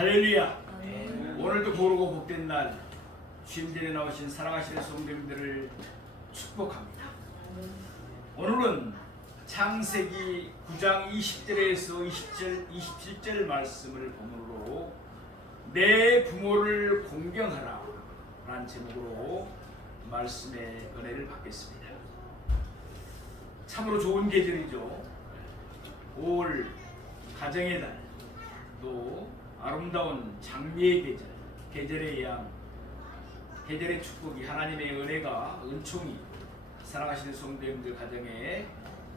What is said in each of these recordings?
할렐루야. 오늘도 고르고 복된 날 주임전에 나오신 사랑하시는 성도님들을 축복합니다. 오늘은 창세기 9장 20절에서 27절 말씀을 본문으로 내 부모를 공경하라 라는 제목으로 말씀의 은혜를 받겠습니다. 참으로 좋은 계절이죠. 5월 가정의 달, 또 아름다운 장미의 계절의 양, 계절의 축복이, 하나님의 은혜가, 은총이 사랑하시는 성도님들 가정에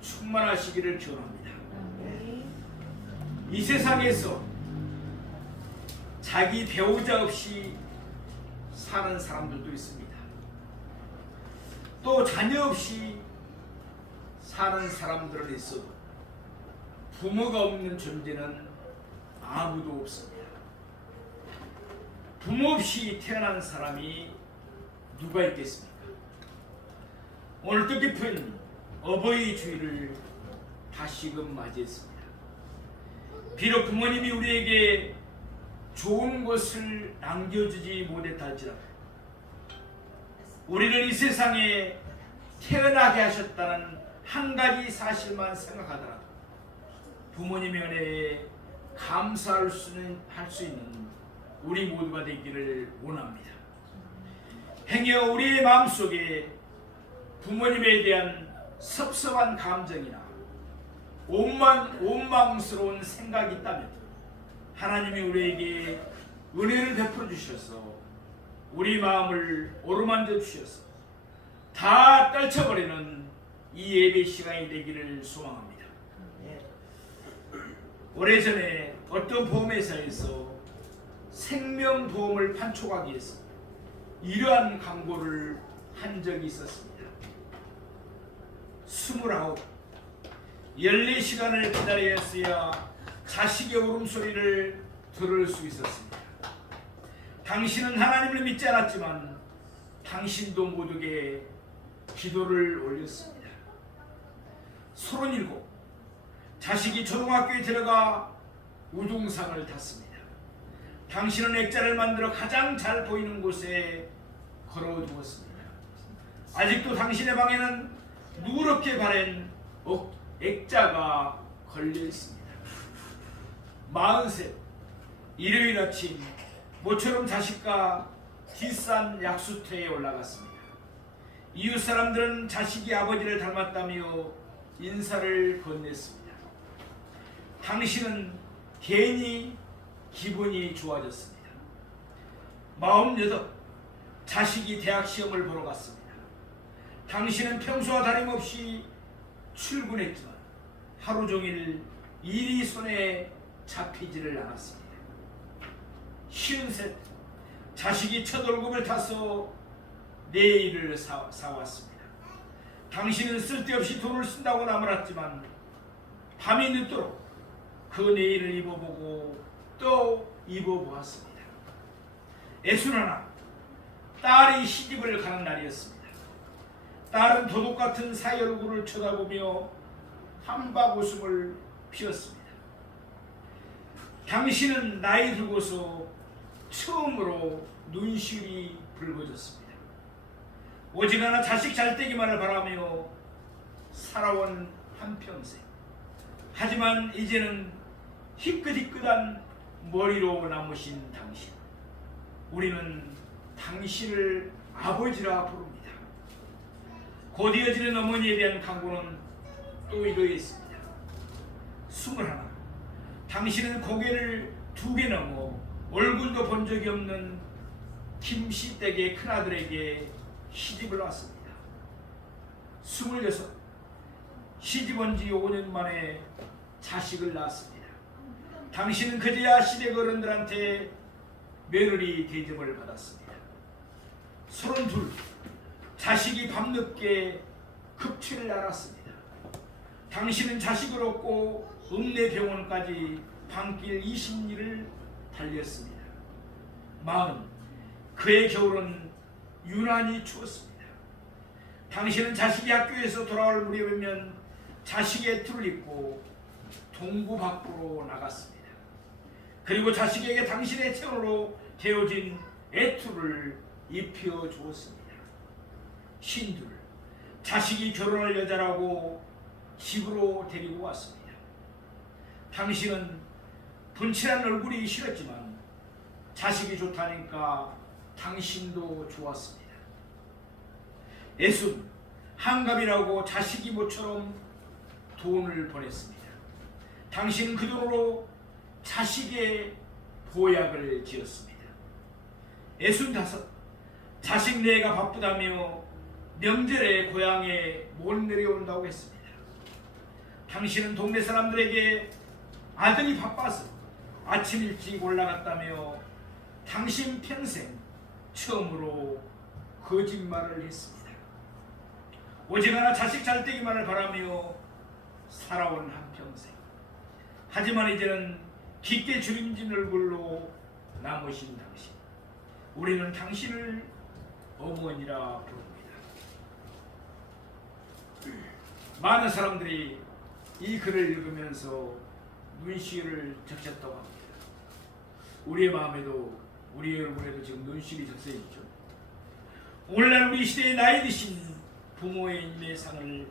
충만하시기를 기원합니다. 이 세상에서 자기 배우자 없이 사는 사람들도 있습니다. 또 자녀 없이 사는 사람들은 있어도 부모가 없는 존재는 아무도 없습니다. 부모 없이 태어난 사람이 누가 있겠습니까? 오늘 뜻깊은 어버이 주일을 다시금 맞이했습니다. 비록 부모님이 우리에게 좋은 것을 남겨주지 못했다 할지라도 우리를 이 세상에 태어나게 하셨다는 한 가지 사실만 생각하더라도 부모님의 은혜에 감사할 수 있는 우리 모두가 되기를 원합니다. 행여 우리의 마음속에 부모님에 대한 섭섭한 감정이나 원망스러운 생각이 있다면 하나님이 우리에게 은혜를 베풀어 주셔서 우리 마음을 어루만져 주셔서 다 떨쳐버리는 이 예배 시간이 되기를 소망합니다. 오래전에 어떤 보험회사에서 생명보험을 판촉하기 위해서 이러한 광고를 한 적이 있었습니다. 14시간을 기다렸어야 자식의 울음소리를 들을 수 있었습니다. 당신은 하나님을 믿지 않았지만 당신도 모두에게 기도를 올렸습니다. 37, 자식이 초등학교에 들어가 우등상을 탔습니다. 당신은 액자를 만들어 가장 잘 보이는 곳에 걸어두었습니다. 아직도 당신의 방에는 누렇게 바랜 액자가 걸려 있습니다. 43, 일요일 아침 모처럼 자식과 뒷산 약수터에 올라갔습니다. 이웃 사람들은 자식이 아버지를 닮았다며 인사를 건넸습니다. 당신은 괜히 기분이 좋아졌습니다. 48, 자식이 대학 시험을 보러 갔습니다. 당신은 평소와 다름없이 출근했지만 하루 종일 일이 손에 잡히지를 않았습니다. 53, 자식이 첫 월급을 타서 네일을 사왔습니다. 당신은 쓸데없이 돈을 쓴다고 나무랐지만 밤이 늦도록 그 네일을 입어보고 또 입어보았습니다. 61, 딸이 시집을 가는 날이었습니다. 딸은 도둑 같은 사위 얼굴을 쳐다보며 한박 웃음을 피웠습니다. 당신은 나이 들고서 처음으로 눈시울이 붉어졌습니다. 오직하나 자식 잘 되기만을 바라며 살아온 한평생. 하지만 이제는 희끗희끗한 머리로 남으신 당신. 우리는 당신을 아버지라 부릅니다. 곧 이어지는 어머니에 대한 강구는 또 이러했습니다. 21, 당신은 고개를 2개 넘어 얼굴도 본 적이 없는 김씨 댁의 큰아들에게 시집을 왔습니다. 26, 시집 온 지 5년 만에 자식을 낳았습니다. 당신은 그제야 시댁 어른들한테 며느리 대접을 받았습니다. 32, 자식이 밤늦게 급체를 앓았습니다. 당신은 자식을 얻고 읍내병원까지 밤길 20리를 달렸습니다. 40, 그의 겨울은 유난히 추웠습니다. 당신은 자식이 학교에서 돌아올 무렵이면 자식의 틀을 입고 동구 밖으로 나갔습니다. 그리고 자식에게 당신의 체온으로 되어진 애투를 입혀 주었습니다. 신두를 자식이 결혼할 여자라고 집으로 데리고 왔습니다. 당신은 분칠한 얼굴이 싫었지만 자식이 좋다니까 당신도 좋았습니다. 에순 한갑이라고 자식이 모처럼 돈을 보냈습니다. 당신은 그 돈으로 자식의 보약을 지었습니다. 에순 다섯 자식 내가 바쁘다며 명절에 고향에 못 내려온다고 했습니다. 당신은 동네 사람들에게 아들이 바빠서 아침 일찍 올라갔다며 당신 평생 처음으로 거짓말을 했습니다. 오직 하나 자식 잘 되기만을 바라며 살아온 한평생. 하지만 이제는 깊게 주름진 얼굴로 남으신 당신. 우리는 당신을 어머니라 부릅니다. 많은 사람들이 이 글을 읽으면서 눈시울을 적셨다고 합니다. 우리의 마음에도 우리의 얼굴에도 지금 눈시울이 적셔 있죠. 오늘날 우리 시대의 나이 드신 부모의 인내상을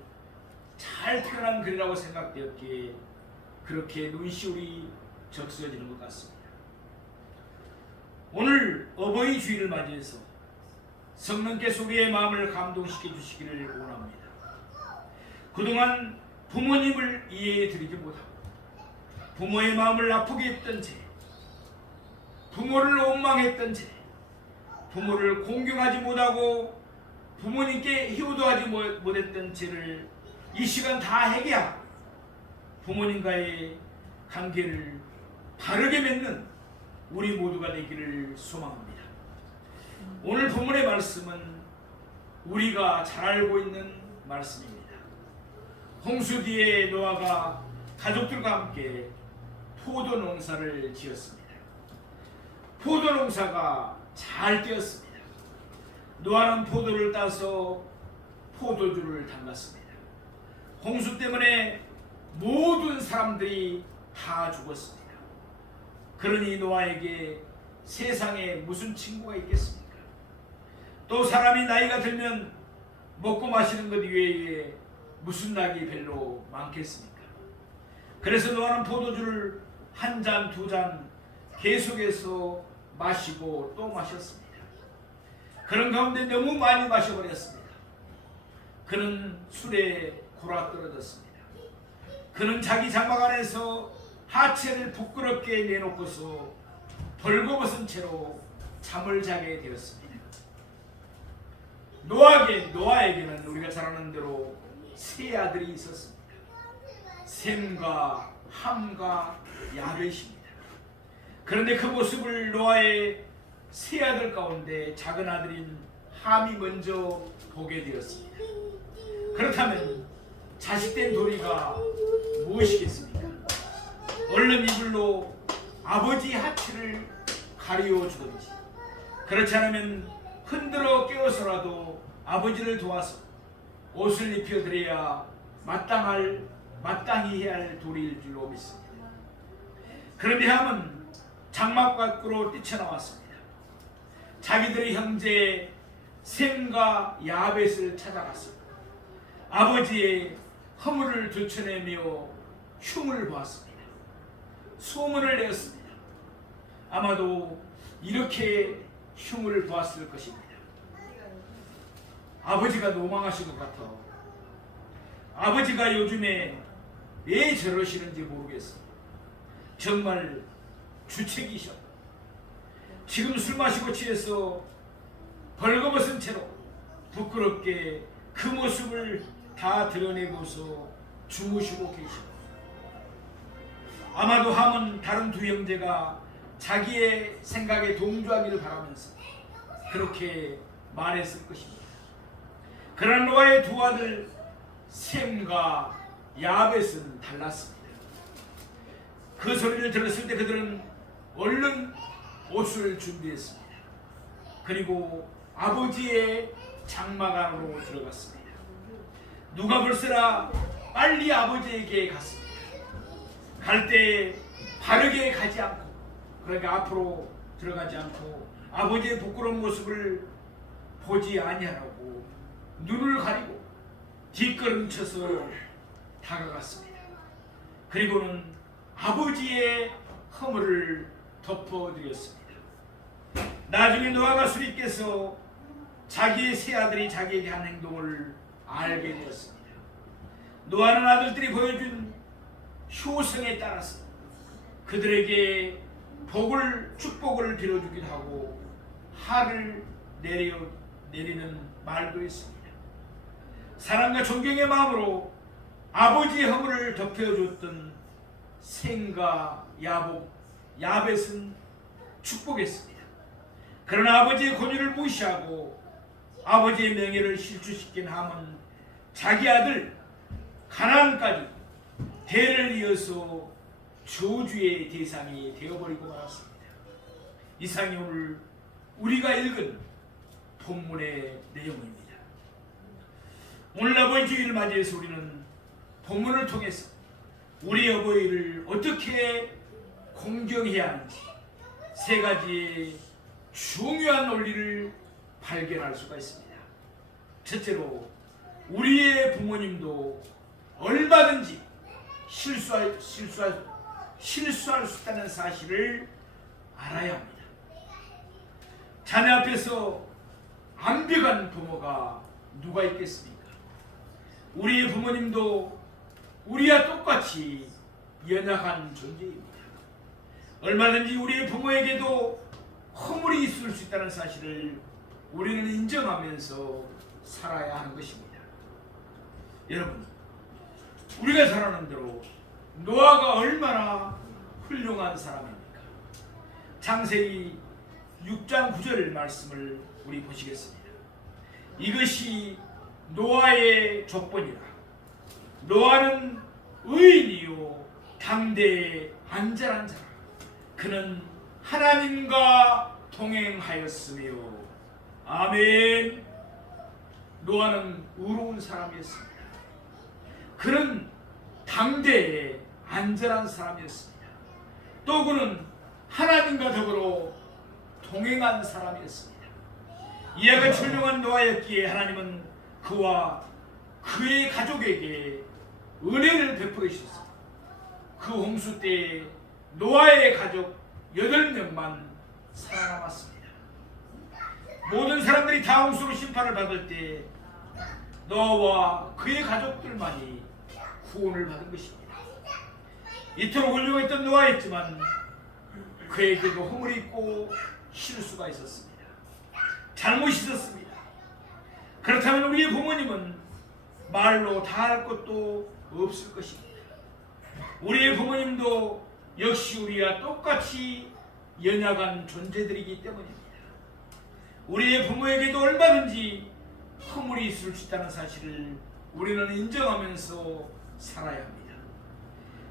잘 표현한 글이라고 생각되었기에 그렇게 눈시울이 적셔지는 것 같습니다. 오늘 어버이 주일을 맞이해서 성령께서 우리의 마음을 감동시켜 주시기를 원합니다. 그동안 부모님을 이해해 드리지 못하고 부모의 마음을 아프게 했던 죄, 부모를 원망했던 죄, 부모를 공경하지 못하고 부모님께 효도하지 못했던 죄를 이 시간 다 해결하고 부모님과의 관계를 바르게 맺는 우리 모두가 되기를 소망합니다. 오늘 본문의 말씀은 우리가 잘 알고 있는 말씀입니다. 홍수 뒤에 노아가 가족들과 함께 포도 농사를 지었습니다. 포도 농사가 잘 되었습니다. 노아는 포도를 따서 포도주를 담갔습니다. 홍수 때문에 모든 사람들이 다 죽었습니다. 그러니 노아에게 세상에 무슨 친구가 있겠습니까? 또 사람이 나이가 들면 먹고 마시는 것 이외에 무슨 낙이 별로 많겠습니까? 그래서 노아는 포도주를 한 잔, 두 잔 계속해서 마시고 또 마셨습니다. 그런 가운데 너무 많이 마셔버렸습니다. 그는 술에 골아떨어졌습니다. 그는 자기 장막 안에서 하체를 부끄럽게 내놓고서 벌거벗은 채로 잠을 자게 되었습니다. 노아에게는 우리가 잘 아는 대로 세 아들이 있었습니다. 셈과 함과 야벳입니다. 그런데 그 모습을 노아의 세 아들 가운데 작은 아들인 함이 먼저 보게 되었습니다. 그렇다면 자식된 도리가 무엇이겠습니까? 얼른 이불로 아버지 하체를 가리워 주든지, 그렇지 않으면 흔들어 깨워서라도 아버지를 도와서 옷을 입혀드려야 마땅히 해야 할 도리일 줄로 믿습니다. 그런데 함은 장막 밖으로 뛰쳐나왔습니다. 자기들의 형제 셈과 야벳을 찾아갔습니다. 아버지의 허물을 들춰내며 흉을 보았습니다. 소문을 내었습니다. 아마도 이렇게 흉을 보았을 것입니다. 아버지가 노망하신 것 같아. 아버지가 요즘에 왜 저러시는지 모르겠어. 정말 주책이셔. 지금 술 마시고 취해서 벌거벗은 채로 부끄럽게 그 모습을 다 드러내고서 주무시고 계시고, 아마도 함은 다른 두 형제가 자기의 생각에 동조하기를 바라면서 그렇게 말했을 것입니다. 그러나 노아의 두 아들 셈과 야벳은 달랐습니다. 그 소리를 들었을 때 그들은 얼른 옷을 준비했습니다. 그리고 아버지의 장막 안으로 들어갔습니다. 누가 볼세라 빨리 아버지에게 갔습니다. 갈 때 바르게 가지 않고 그러니까 앞으로 들어가지 않고 아버지의 부끄러운 모습을 보지 아니하라고 눈을 가리고 뒷걸음쳐서 다가갔습니다. 그리고는 아버지의 허물을 덮어드렸습니다. 나중에 노아가 수리께서 자기의 세 아들이 자기에게 한 행동을 알게 되었습니다. 노아는 아들들이 보여준 효성에 따라서 그들에게 축복을 빌어주기도 하고 화를 내리는 말도 했습니다. 사랑과 존경의 마음으로 아버지의 허물을 덮여줬던 셈과 야벳은 축복했습니다. 그러나 아버지의 권유를 무시하고 아버지의 명예를 실추시킨 함은 자기 아들 가나안까지 대를 이어서 저주의 대상이 되어버리고 말았습니다. 이상이 오늘 우리가 읽은 본문의 내용입니다. 오늘 아버지 주일을 맞이해서 우리는 본문을 통해서 우리 어버이를 어떻게 공경해야 하는지 세 가지의 중요한 논리를 발견할 수가 있습니다. 첫째로 우리의 부모님도 얼마든지 실수할 수 있다는 사실을 알아야 합니다. 자녀 앞에서 완벽한 부모가 누가 있겠습니까? 우리의 부모님도 우리와 똑같이 연약한 존재입니다. 얼마든지 우리의 부모에게도 허물이 있을 수 있다는 사실을 우리는 인정하면서 살아야 하는 것입니다. 여러분, 우리가 잘 아는 대로 노아가 얼마나 훌륭한 사람입니까? 창세기 6장 9절 말씀을 우리 보시겠습니다. 이것이 노아의 조건이라. 노아는 의인이요 당대에 안전한 자라. 그는 하나님과 동행하였으며. 아멘. 노아는 의로운 사람이었습니다. 그는 당대에 안전한 사람이었습니다. 또 그는 하나님과 더불어 동행한 사람이었습니다. 이하가 훌륭한 노아였기에 하나님은 그와 그의 가족에게 은혜를 베풀으셨습니다. 그 홍수 때에 노아의 가족 8명만 살아남았습니다. 모든 사람들이 다 홍수로 심판을 받을 때 노아와 그의 가족들만이 구원을 받은 것입니다. 이토록 훌륭했던 노아였지만 그에게도 허물이 있고 실수가 있었습니다. 잘못이 있었습니다. 그렇다면 우리의 부모님은 말로 다 할 것도 없을 것입니다. 우리의 부모님도 역시 우리와 똑같이 연약한 존재들이기 때문입니다. 우리의 부모에게도 얼마든지 허물이 있을 수 있다는 사실을 우리는 인정하면서 살아야 합니다.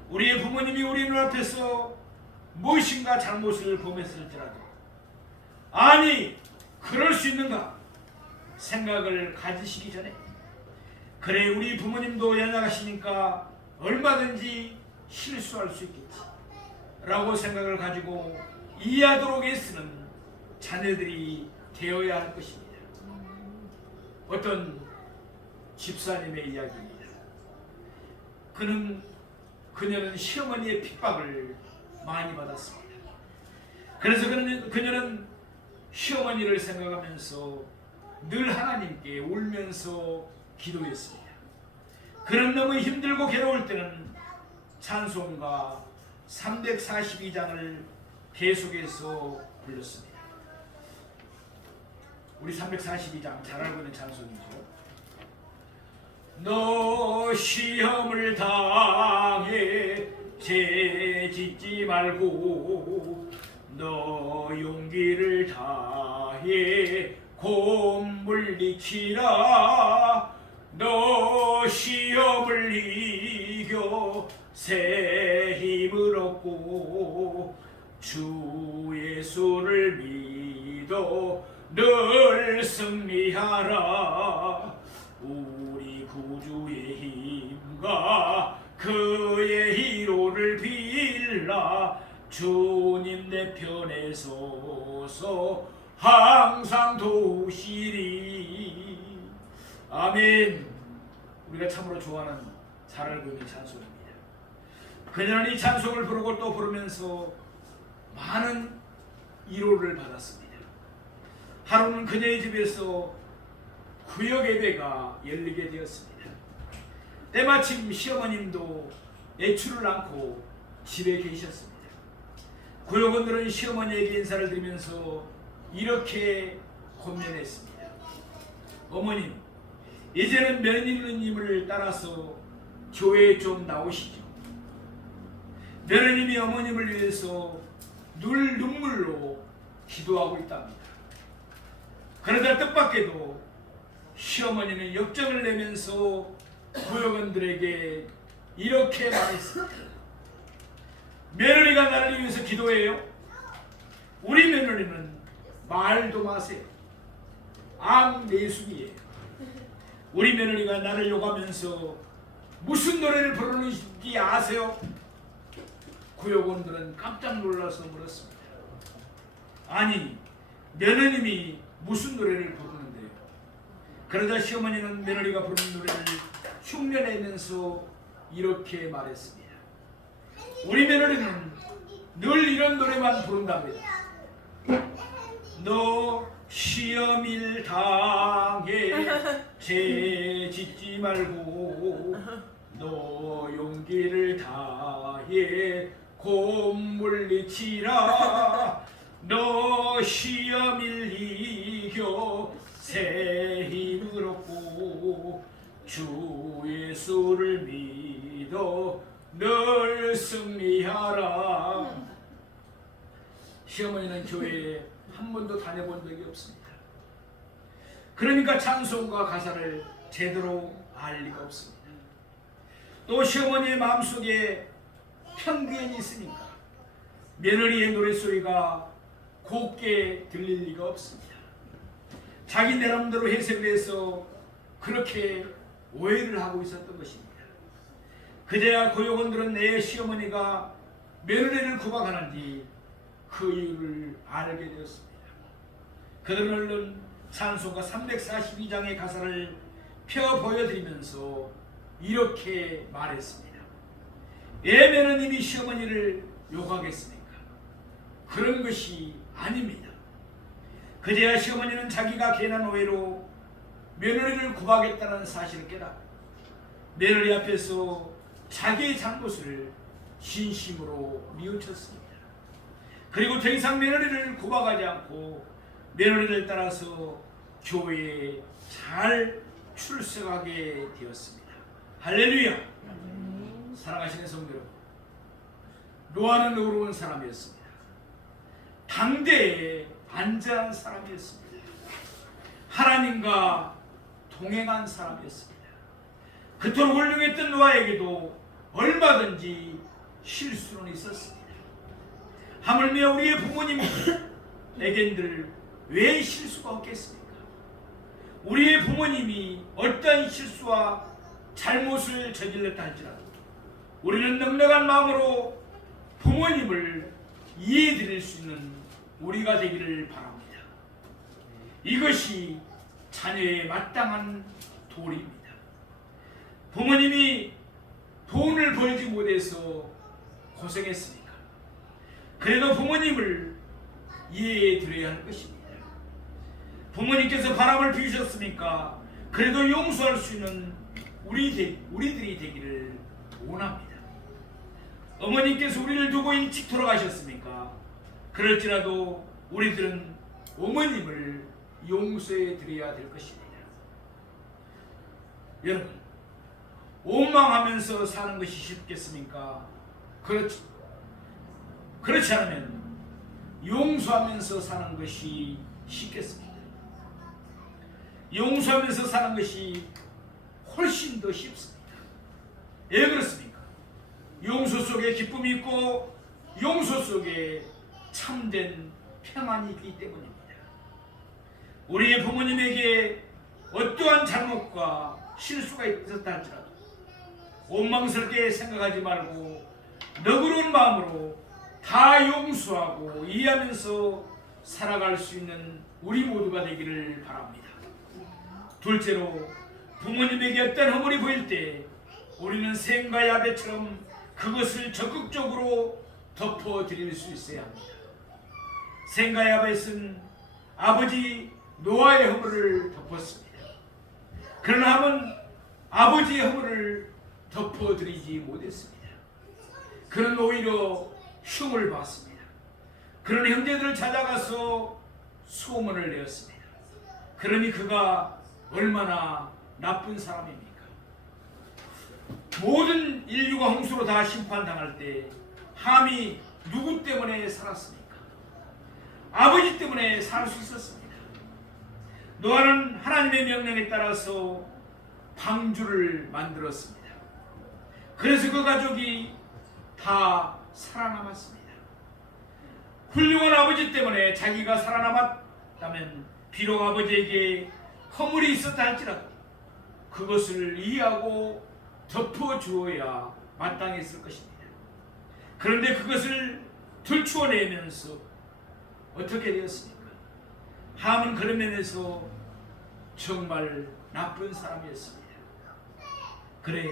우리의 부모님이 우리 눈앞에서 무엇인가 잘못을 범했을지라도 아니 그럴 수 있는가 생각을 가지시기 전에 그래 우리 부모님도 연약하시니까 얼마든지 실수할 수 있겠지 라고 생각을 가지고 이해하도록 애쓰는 자녀들이 되어야 할 것입니다. 어떤 집사님의 이야기입니다. 그녀는 시어머니의 핍박을 많이 받았습니다. 그래서 그녀는 시어머니를 생각하면서 늘 하나님께 울면서 기도했습니다. 그는 너무 힘들고 괴로울 때는 찬송가 342장을 계속해서 불렀습니다. 우리 342장 잘 알고 있는 찬송이죠. 너 시험을 당해 죄짓지 말고 너 용기를 다해 곰 물리치라. 너 시험을 이겨 새 힘을 얻고 주 예수를 믿어 늘 승리하라. 우리 구주의 힘과 그의 희로를 빌라 주님 내 편에 서서 항상 도우시리. 아멘. 우리가 참으로 좋아하는 잘 알고 있는 찬송입니다. 그녀는 이 찬송을 부르고 또 부르면서 많은 위로를 받았습니다. 하루는 그녀의 집에서 구역 예배가 열리게 되었습니다. 때마침 시어머님도 외출을 않고 집에 계셨습니다. 구역원들은 시어머니에게 인사를 드리면서 이렇게 권면했습니다. 어머님, 이제는 며느리님을 따라서 교회에 좀 나오시죠. 며느님이 어머님을 위해서 늘 눈물로 기도하고 있답니다. 그러다 뜻밖에도 시어머니는 역정을 내면서 구역원들에게 이렇게 말했습니다. 며느리가 나를 위해서 기도해요? 우리 며느리는 말도 마세요. 앙내숭이에요. 우리 며느리가 나를 욕하면서 무슨 노래를 부르는지 아세요? 구역원들은 깜짝 놀라서 물었습니다. 아니, 며느님이 무슨 노래를 부르는데요? 그러자 시어머니는 며느리가 부르는 노래를 흉내내면서 이렇게 말했습니다. 우리 며느리는 늘 이런 노래만 부른답니다. 너 시험일 당해 죄 짓지 말고 너 용기를 다해 곰 물리치라. 너 시험일 이겨 새 힘을 얻고 주 예수를 믿어 늘 승리하라. 시어머니는 교회에 한 번도 다녀본 적이 없습니다. 그러니까 찬송과 가사를 제대로 알 리가 없습니다. 또 시어머니의 마음속에 편견이 있으니까 며느리의 노랫소리가 곱게 들릴 리가 없습니다. 자기 나름대로 해석을 해서 그렇게 오해를 하고 있었던 것입니다. 그제야 구역원들은 내 시어머니가 며느리를 구박하는지 그 이유를 알게 되었습니다. 그들은 얼른 찬송가 342장의 가사를 펴 보여드리면서 이렇게 말했습니다. 왜 며느님이 시어머니를 욕하겠습니까? 그런 것이 아닙니다. 그제야 시어머니는 자기가 괜한 오해로 며느리를 구박했다는 사실을 깨닫고 며느리 앞에서 자기의 잘못을 진심으로 뉘우쳤습니다. 그리고 더 이상 며느리를 구박하지 않고 며느리를 따라서 교회에 잘 출석하게 되었습니다. 할렐루야! 사랑하시는 성도 여러분, 노아는 의로운 사람이었습니다. 당대에 안전한 사람이었습니다. 하나님과 동행한 사람이었습니다. 그토록 훌륭했던 노아에게도 얼마든지 실수는 있었습니다. 하물며 우리의 부모님에겐들 왜 실수가 없겠습니까? 우리의 부모님이 어떠한 실수와 잘못을 저질렀다 할지라도 우리는 넉넉한 마음으로 부모님을 이해드릴 수 있는 우리가 되기를 바랍니다. 이것이 자녀의 마땅한 도리입니다. 부모님이 돈을 벌지 못해서 고생했습니까? 그래도 부모님을 이해해 드려야 할 것입니다. 부모님께서 바람을 피우셨습니까? 그래도 용서할 수 있는 우리들이 되기를 원합니다. 어머님께서 우리를 두고 일찍 돌아가셨습니까? 그럴지라도 우리들은 어머님을 용서해 드려야 될 것입니다. 여러분, 원망하면서 사는 것이 쉽겠습니까? 그렇지 않으면 용서하면서 사는 것이 쉽겠습니다. 용서하면서 사는 것이 훨씬 더 쉽습니다. 왜 그렇습니까? 용서 속에 기쁨이 있고 용서 속에 참된 평안이 있기 때문입니다. 우리의 부모님에게 어떠한 잘못과 실수가 있었다 할지라도 원망스럽게 생각하지 말고 너그러운 마음으로 다 용서하고 이해하면서 살아갈 수 있는 우리 모두가 되기를 바랍니다. 둘째로, 부모님에게 어떤 허물이 보일 때 우리는 셈과 야벳처럼 그것을 적극적으로 덮어드릴 수 있어야 합니다. 셈과 야벳은 아버지 노아의 허물을 덮었습니다. 그러나 함은 아버지의 허물을 덮어드리지 못했습니다. 그는 오히려 흉을 봤습니다. 그런 형제들을 찾아가서 소문을 내었습니다. 그러니 그가 얼마나 나쁜 사람입니까? 모든 인류가 홍수로 다 심판당할 때 함이 누구 때문에 살았습니까? 아버지 때문에 살 수 있었습니다. 노아는 하나님의 명령에 따라서 방주를 만들었습니다. 그래서 그 가족이 다 살아남았습니다. 훌륭한 아버지 때문에 자기가 살아남았다면 비록 아버지에게 허물이 있었다 할지라도 그것을 이해하고 덮어주어야 마땅했을 것입니다. 그런데 그것을 들추어내면서 어떻게 되었습니까? 함은 그런 면에서 정말 나쁜 사람이었습니다. 그래,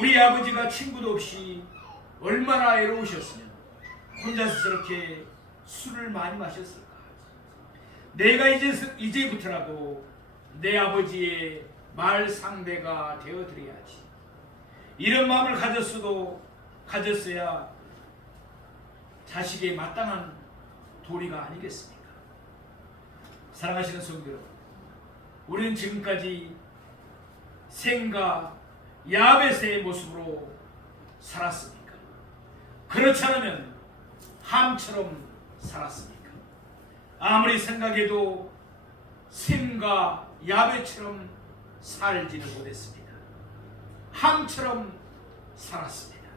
우리 아버지가 친구도 없이 얼마나 외로우셨으면 혼자서 저렇게 술을 많이 마셨을까? 내가 이제부터라도 내 아버지의 말 상대가 되어드려야지. 이런 마음을 가졌어야 자식의 마땅한 도리가 아니겠습니까? 사랑하시는 성도 여러분, 우리는 지금까지 셈과 야벳의 모습으로 살았습니까? 그렇지 않으면 함처럼 살았습니까? 아무리 생각해도 셈과 야벳처럼 살지는 못했습니다. 함처럼 살았습니다.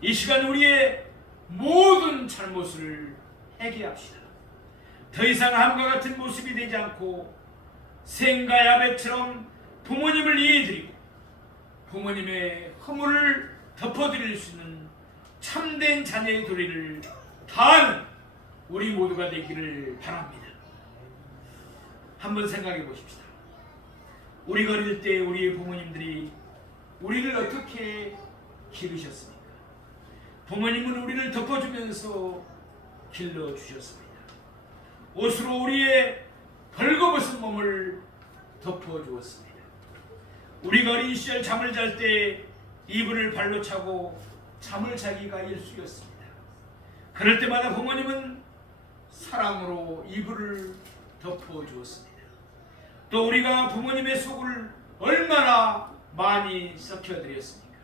이 시간 우리의 모든 잘못을 회개합시다. 더 이상 함과 같은 모습이 되지 않고 셈과 야벳처럼 부모님을 이해해드리고 부모님의 허물을 덮어드릴 수 있는 참된 자녀의 도리를 다하는 우리 모두가 되기를 바랍니다. 한번 생각해 보십시다. 우리가 어릴 때 우리의 부모님들이 우리를 어떻게 기르셨습니까? 부모님은 우리를 덮어주면서 길러주셨습니다. 옷으로 우리의 벌거벗은 몸을 덮어주었습니다. 우리가 어린 시절 잠을 잘 때 이불을 발로 차고 잠을 자기가 일쑤였습니다. 그럴 때마다 부모님은 사랑으로 이불을 덮어주었습니다. 또 우리가 부모님의 속을 얼마나 많이 썩혀드렸습니까?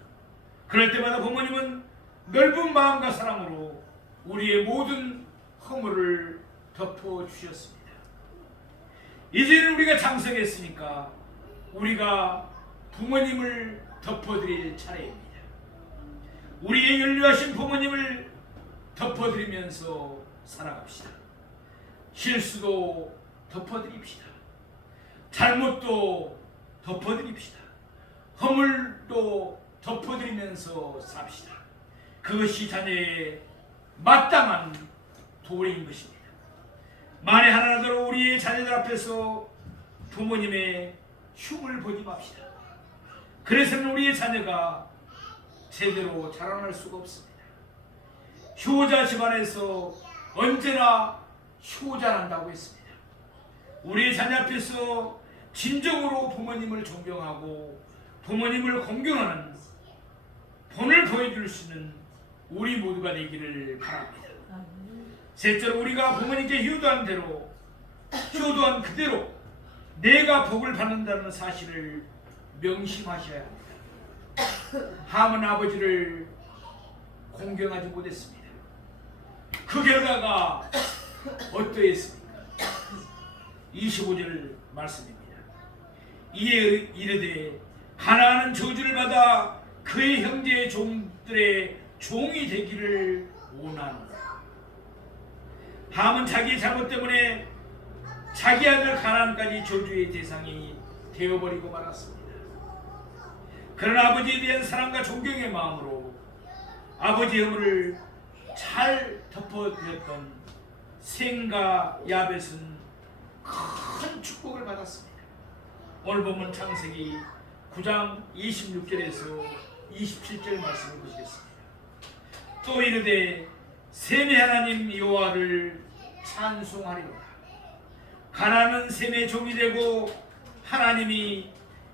그럴 때마다 부모님은 넓은 마음과 사랑으로 우리의 모든 허물을 덮어주셨습니다. 이제는 우리가 장성했으니까 우리가 부모님을 덮어드릴 차례입니다. 우리의 연료하신 부모님을 덮어드리면서 살아갑시다. 실수도 덮어드립시다. 잘못도 덮어드립시다. 허물도 덮어드리면서 삽시다. 그것이 자녀의 마땅한 도리인 것입니다. 만에 하나라도 우리의 자녀들 앞에서 부모님의 흉을 보지 맙시다. 그래서는 우리의 자녀가 제대로 자라날 수가 없습니다. 효자 집안에서 언제나 효자란다고 했습니다. 우리의 자녀 앞에서 진정으로 부모님을 존경하고 부모님을 공경하는 본을 보여줄 수 있는 우리 모두가 되기를 바랍니다. 셋째로, 우리가 부모님께 효도한 그대로 내가 복을 받는다는 사실을 명심하셔야 합니다. 함은 아버지를 공경하지 못했습니다. 그 결과가 어떠했습니까? 25절 말씀입니다. 이에 이르되 가나안은 저주를 받아 그의 형제의 종들의 종이 되기를 원하노라. 함은 자기의 잘못 때문에 자기 아들 가나안까지 저주의 대상이 되어버리고 말았습니다. 그러나 아버지에 대한 사랑과 존경의 마음으로 아버지의 허물을 잘 덮어두었던 셈과 야벳은 큰 축복을 받았습니다. 오늘 보면 창세기 9장 26절에서 27절 말씀을 보시겠습니다. 또 이르되 셈의 하나님 여호와를 찬송하리로다. 가나안은 셈의 종이 되고 하나님이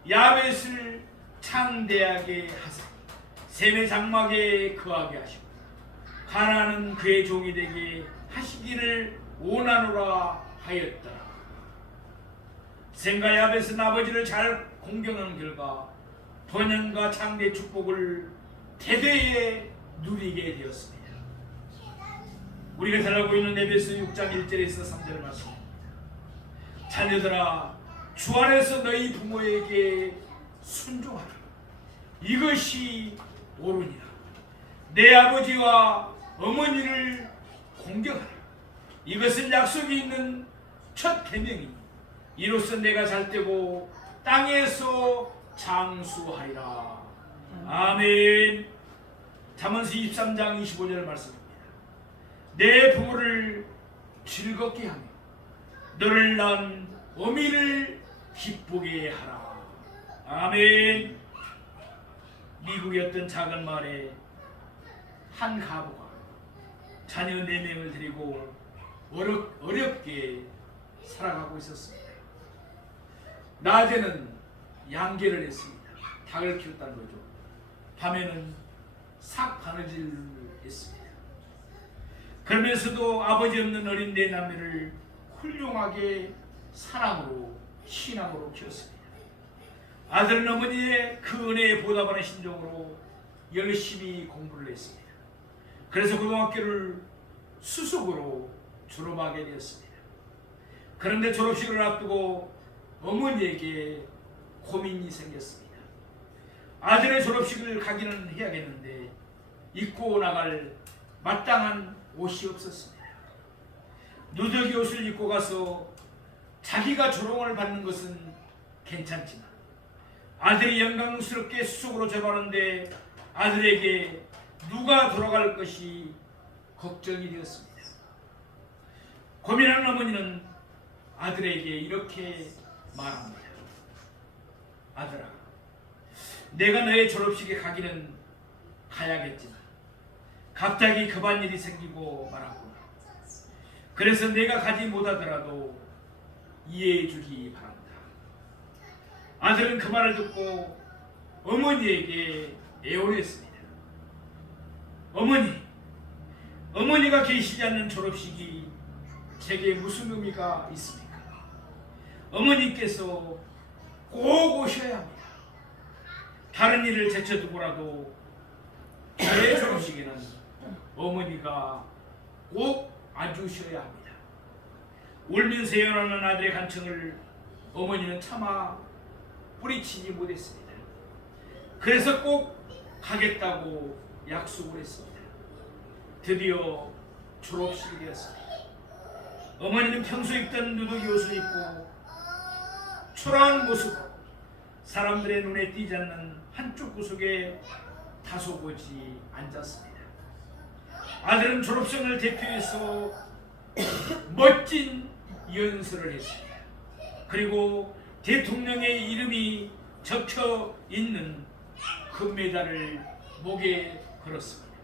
야벳을 창대하게 하사 셈의 장막에 거하게 하시고 가나안은 그의 종이 되게 하시기를 원하노라 하였더라. 셈과 야벳은 아버지를 잘 공경하는 결과 번영과 창대 축복을 대대에 누리게 되었습니다. 우리가 잘 알고 있는 에베소 6장 1절에서 3절 말씀입니다. 자녀들아 주 안에서 너희 부모에게 순종하라. 이것이 옳으니라. 내 아버지와 어머니를 공경하라. 이것은 약속이 있는 첫 계명이니 이로써 내가 잘되고 땅에서 장수하리라. 아멘. 잠언서 23장 25절 말씀입니다. 내 부모를 즐겁게 하며 너를 낳은 어미를 기쁘게 하라. 아멘. 미국의 어떤 작은 마을에 한 가부가 자녀 4명을 데리고 어렵게 살아가고 있었습니다. 낮에는 양계를 했습니다. 닭을 키웠다는 거죠. 밤에는 삭 바느질을 했습니다. 그러면서도 아버지 없는 어린 4남매를 훌륭하게 사랑으로 신앙으로 키웠습니다. 아들은 어머니의 그 은혜에 보답하는 심정으로 열심히 공부를 했습니다. 그래서 고등학교를 수석으로 졸업하게 되었습니다. 그런데 졸업식을 앞두고 어머니에게 고민이 생겼습니다. 아들의 졸업식을 가기는 해야겠는데 입고 나갈 마땅한 옷이 없었습니다. 누더기 옷을 입고 가서 자기가 조롱을 받는 것은 괜찮지만 아들이 영광스럽게 수석으로 졸업하는데 아들에게 누가 돌아갈 것이 걱정이 되었습니다. 고민하는 어머니는 아들에게 이렇게 말합니다. 아들아, 내가 너의 졸업식에 가기는 가야겠지만 갑자기 급한 일이 생기고 말았구나. 그래서 내가 가지 못하더라도 이해해 주기 바란다. 아들은 그 말을 듣고 어머니에게 애원했습니다. 어머니가 계시지 않는 졸업식이 제게 무슨 의미가 있습니까? 어머니께서 꼭 오셔야 합니다. 다른 일을 제쳐두고라도 저의 졸업식에는 어머니가 꼭 와주셔야 합니다. 울면서 애원하는 아들의 간청을 어머니는 차마 뿌리치지 못했습니다. 그래서 꼭 가겠다고 약속을 했습니다. 드디어 졸업식이 되었습니다. 어머니는 평소 입던 누더기 옷을 입고 초라한 모습으로 사람들의 눈에 띄지 않는 한쪽 구석에 다소곳이 앉았습니다. 아들은 졸업생을 대표해서 멋진 연설을 했습니다. 그리고 대통령의 이름이 적혀 있는 금메달을 목에 걸었습니다.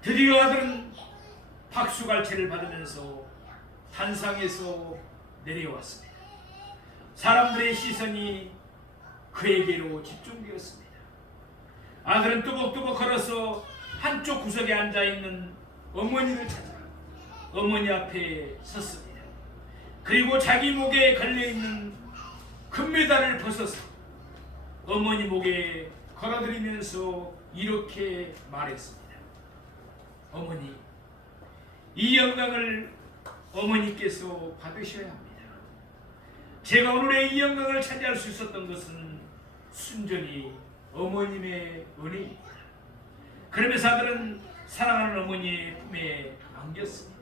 드디어 아들은 박수갈채를 받으면서 단상에서 내려왔습니다. 사람들의 시선이 그에게로 집중되었습니다. 아들은 뚜벅뚜벅 걸어서 한쪽 구석에 앉아있는 어머니를 찾아 어머니 앞에 섰습니다. 그리고 자기 목에 걸려있는 금메달을 벗어서 어머니 목에 걸어드리면서 이렇게 말했습니다. 어머니, 이 영광을 어머니께서 받으셔야 합니다. 제가 오늘의 이 영광을 차지할 수 있었던 것은 순전히 어머님의 은혜입니다. 그러면서 아들은 사랑하는 어머니의 품에 안겼습니다.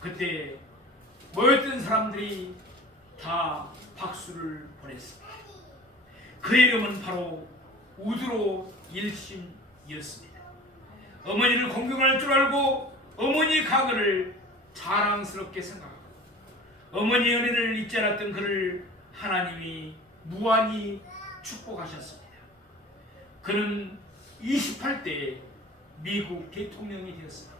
그때 모였던 사람들이 다 박수를 보냈습니다. 그의 이름은 바로 우드로 일심이었습니다. 어머니를 공경할 줄 알고 어머니 가글을 자랑스럽게 생각하고 어머니 은혜를 잊지 않았던 그를 하나님이 무한히 축복하셨습니다. 그는 28대 미국 대통령이 되었습니다.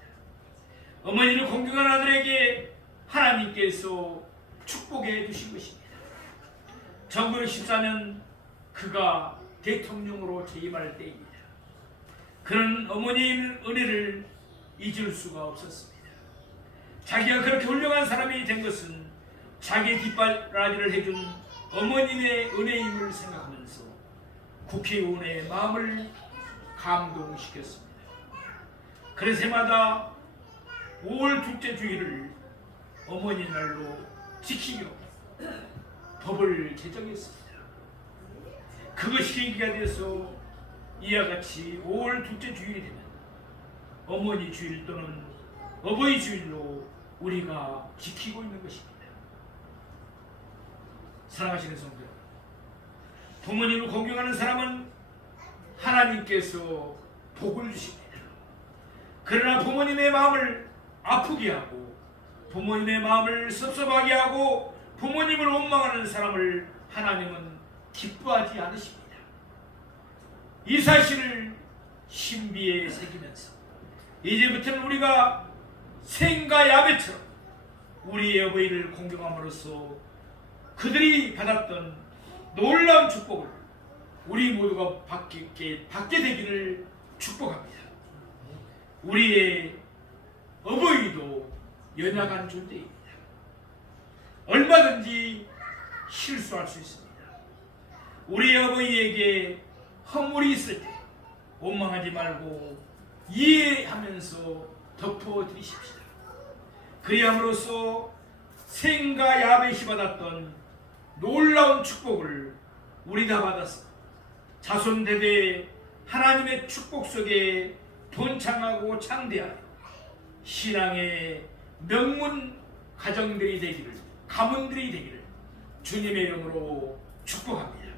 어머니를 공경한 아들에게 하나님께서 축복해 주신 것입니다. 1914년 그가 대통령으로 재임할 때입니다. 그는 어머니의 은혜를 잊을 수가 없었습니다. 자기가 그렇게 훌륭한 사람이 된 것은 자기 뒷바라지를 해준 어머님의 은혜임을 생각하면서 국회의원의 마음을 감동시켰습니다. 그래서 해마다 5월 둘째 주일을 어머니 날로 지키려 법을 제정했습니다. 그것이 계기가 돼서 이와 같이 5월 둘째 주일이 되면 어머니 주일 또는 어버이 주일로 우리가 지키고 있는 것입니다. 사랑하시는 성도 여러분, 부모님을 공경하는 사람은 하나님께서 복을 주십니다. 그러나 부모님의 마음을 아프게 하고 부모님의 마음을 섭섭하게 하고 부모님을 원망하는 사람을 하나님은 기뻐하지 않으십니다. 이 사실을 신비에 새기면서 이제부터는 우리가 셈과 야벳처럼 우리의 어버이를 공경함으로써 그들이 받았던 놀라운 축복을 우리 모두가 받게 되기를 축복합니다. 우리의 어버이도 연약한 존재입니다. 얼마든지 실수할 수 있습니다. 우리 어버이에게 허물이 있을 때 원망하지 말고 이해하면서 덮어드리십시다. 그리함으로써 셈과 야벳이 받았던 놀라운 축복을 우리 다 받아서 자손대대 하나님의 축복 속에 번창하고 창대하여 신앙의 명문 가정들이 되기를, 가문들이 되기를 주님의 이름으로 축복합니다.